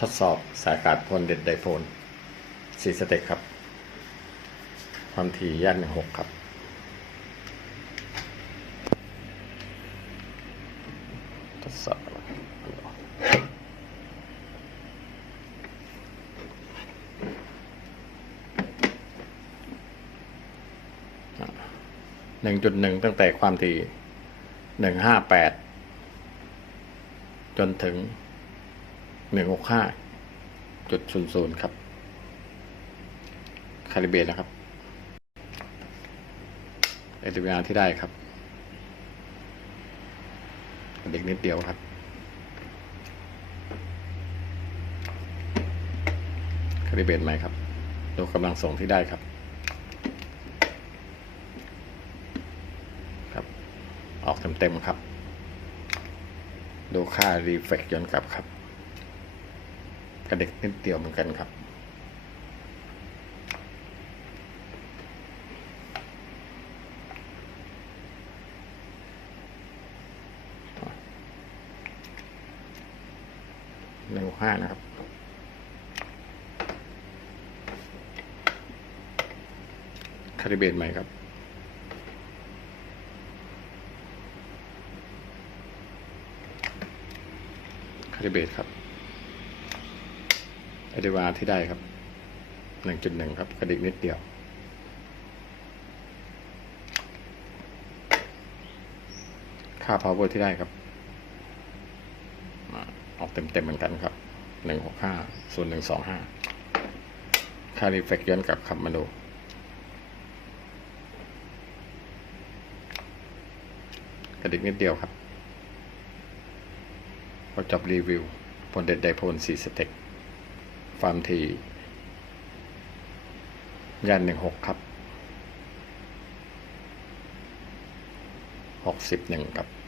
ทดสอบสายอากาศพลเด็ดไดโฟนสี่สเต็กครับ ความถี่ย่านหนึ่งหกครับ ทดสอบหนึ่งจุดหนึ่งตั้งแต่ความถี่หนึ่งห้าแปดจนถึง หนึ่งหกห้าจุดศูนย์ศูนย์ครับ คาลิเบรตนะครับเอติวิอาที่ได้ครับ เด็กนิดเดียวครับ คาลิเบรตใหม่ครับ ดูกำลังส่งที่ได้ครับ ครับ ออกเต็มๆครับ ดูค่ารีเฟกย้อนกลับครับ กระเด็กนิดเดียวเหมือนกันครับหนึ่งห้านะครับคาริเบนใหม่ครับคาริเบตครับ ไอเดวาที่ได้ครับหนึ่งจุดหนึ่งครับกระดิกนิดเดียว ค่า power ที่ได้ครับออกเต็มๆเหมือนกันครับหนึ่งหกห้าศูนย์หนึ่งสองห้าค่ารีเฟกย้อนกลับขับมาดูกระดิกนิดเดียวครับพอจบรีวิวผลเด็ดไดโพนสี่สเต็ก ความถี่ยันหนึ่งหกครับหกสิบหนึ่งครับ